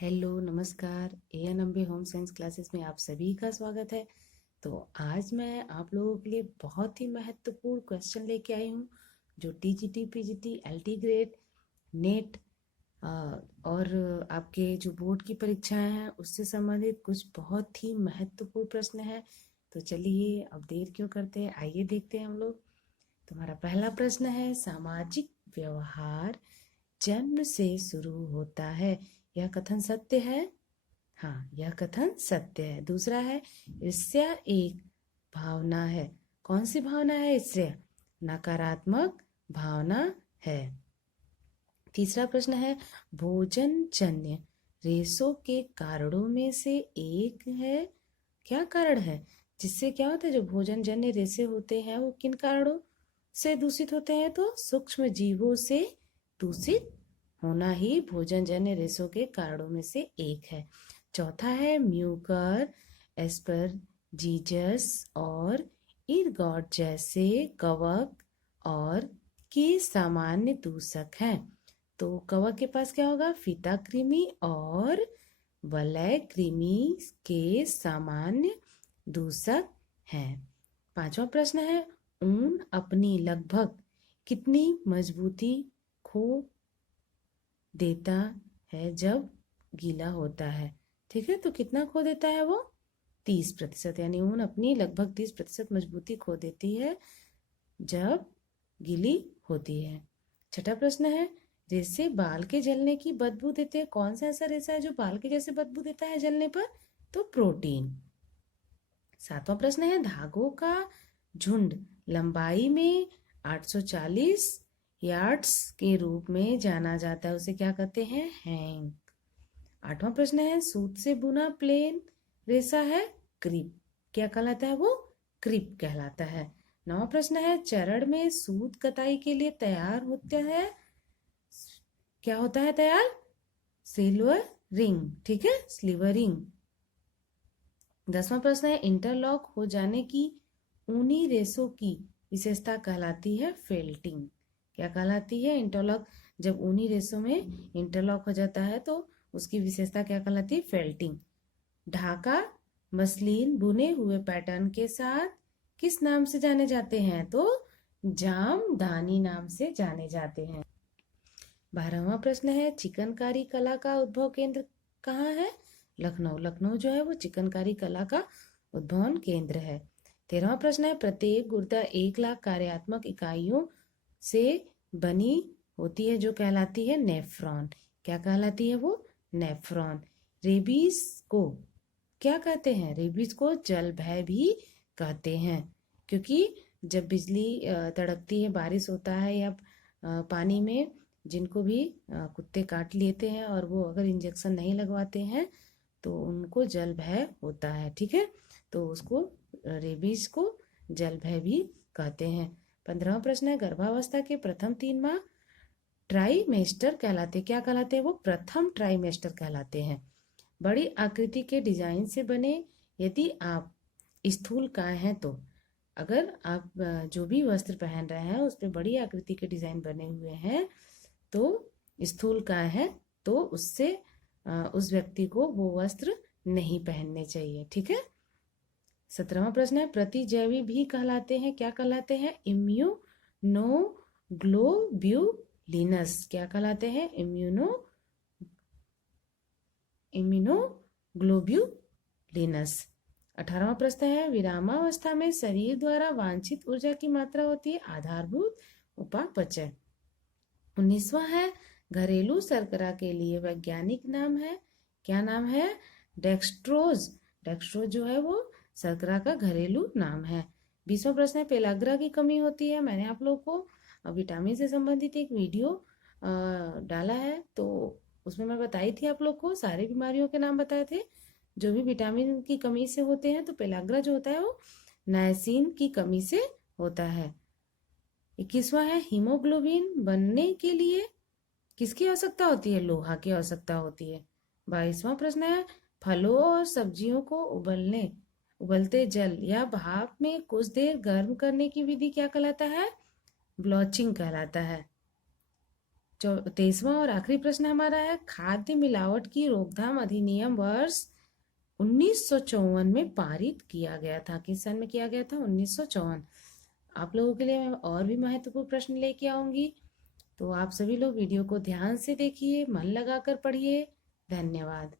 Hello नमस्कार। ANMB home science classes में आप सभी का स्वागत है। तो आज मैं आप लोगों के लिए बहुत ही महत्वपूर्ण क्वेश्चन लेके आई हूँ जो TGT PGT LT grade net और आपके जो बोर्ड की परीक्षाएं हैं उससे संबंधित कुछ बहुत ही महत्वपूर्ण प्रश्न है। तो चलिए अब देर क्यों करते हैं, आइए देखते हैं हम लोग। तुम्हारा पहला प्रश्न है, सामाजिक व्यवहार जन्म से शुरू होता है, यह कथन सत्य है? हाँ, यह कथन सत्य है। दूसरा है, ईर्ष्या एक भावना है, कौन सी भावना है ईर्ष्या? नकारात्मक भावना है। तीसरा प्रश्न है, भोजन जन्य रेशों के कारणों में से एक है, क्या कारण है जिससे क्या होता है, जो भोजन जन्य रेशे होते हैं वो किन कारणों से दूषित होते हैं? तो सूक्ष्म जीवों से दूषित होना ही भोजन जन्य रेशों के कारणों में से एक है। चौथा है, म्यूकर एस्परजीलस और इरगॉट जैसे कवक और की सामान्य दूषक हैं। तो कवक के पास क्या होगा, फीता कृमि और वलय कृमि के सामान्य दूषक हैं। पांचवा प्रश्न है, ऊन अपनी लगभग कितनी मजबूती खो देता है जब गीला होता है? ठीक है, तो कितना खो देता है वो? 30%। यानी ऊन अपनी लगभग 30% मजबूती खो देती है जब गीली होती है। छठा प्रश्न है, रेशे बाल के जलने की बदबू देते हैं, कौन सा ऐसा रेशा है जो बाल के जैसे बदबू देता है जलने पर? तो प्रोटीन। सातवां प्रश्न है, धागों का झुंड लंबाई में 840 यार्ड्स के रूप में जाना जाता है, उसे क्या कहते हैं? हैंग। आठवां प्रश्न है, सूत से बुना प्लेन रेशा है क्रीप, क्या कहलाता है वो? क्रीप कहलाता है। नवा प्रश्न है, चरण में सूत कताई के लिए तैयार होता है, क्या होता है तैयार? सिल्वर रिंग, ठीक है, स्लीवर रिंग। 10वां प्रश्न है, इंटरलॉक हो जाने की ऊनी रेशों की विशेषता कहलाती है फेल्टिंग, क्या कहलाती है? इंटरलॉक, जब ऊनी रेशों में इंटरलॉक हो जाता है तो उसकी विशेषता क्या कहलाती है? फेल्टिंग। ढाका मसलिन बुने हुए पैटर्न के साथ किस नाम से जाने जाते हैं? तो जामदानी नाम से जाने जाते हैं। 12वां प्रश्न है, चिकनकारी कला का उद्भव केंद्र कहाँ है? लखनऊ। लखनऊ जो है वो चिकनकारी कला का उद्भवन केंद्र है। 13वां प्रश्न है, प्रत्येक गुर्दा 1 लाख कार्यात्मक इकाइयों से बनी होती है जो कहलाती है नेफ्रॉन, क्या कहलाती है वो? नेफ्रॉन। रेबीज को क्या कहते हैं? रेबीज को जल भय भी कहते हैं, क्योंकि जब बिजली तड़कती है, बारिश होता है या पानी में जिनको भी कुत्ते काट लेते हैं और वो अगर इंजेक्शन नहीं लगवाते हैं तो उनको जल भय होता है, ठीक है, तो उसको रेबीज को जल भय भी कहते हैं। 15वां प्रश्न है, गर्भावस्था के प्रथम 3 माह ट्राइमेस्टर कहलाते, क्या कहलाते हैं वो? प्रथम ट्राइमेस्टर कहलाते हैं। बड़ी आकृति के डिजाइन से बने, यदि आप स्थूलकाय हैं तो, अगर आप जो भी वस्त्र पहन रहे हैं उस पर बड़ी आकृति के डिजाइन बने हुए हैं तो स्थूलकाय है, तो उससे उस व्यक्ति को वो वस्त्र नहीं पहनने चाहिए, ठीक है। 17वां प्रश्न है, प्रतिजैवी भी कहलाते हैं, क्या कहलाते हैं? इम्यूनोग्लोब्यूलिनस, क्या कहलाते हैं? इम्यूनोग्लोब्यूलिनस। 18वां प्रश्न है, विरामावस्था में शरीर द्वारा वांछित ऊर्जा की मात्रा होती है आधारभूत उपापचय। 19वां है, घरेलू शर्करा के लिए वैज्ञानिक नाम है, क्या नाम है? डेक्सट्रोज। डेक्सट्रोज जो है वो शर्करा का घरेलू नाम है। 20वां प्रश्न है, पेलाग्रा की कमी होती है, मैंने आप लोग को विटामिन से संबंधित एक वीडियो डाला है, तो उसमें मैं बताई थी आप लोग को, सारी बीमारियों के नाम बताए थे जो भी विटामिन की कमी से होते हैं। तो पेलाग्रा जो होता है वो नायसिन की कमी से होता है। 21वां है, हीमोग्लोबिन बनने के लिए किसकी आवश्यकता होती है? लोहा की आवश्यकता होती है। 22वां प्रश्न है, फलों और सब्जियों को उबलते जल या भाप में कुछ देर गर्म करने की विधि क्या कहलाता है? ब्लॉचिंग कहलाता है। 23वां और आखिरी प्रश्न हमारा है, खाद्य मिलावट की रोकथाम अधिनियम वर्ष 1954 में पारित किया गया था। किस सन में किया गया था? 1954। आप लोगों के लिए मैं और भी महत्वपूर्ण प्रश्न लेके आऊंगी, तो आप सभी लोग वीडियो को ध्यान से देखिए, मन लगाकर पढ़िए। धन्यवाद।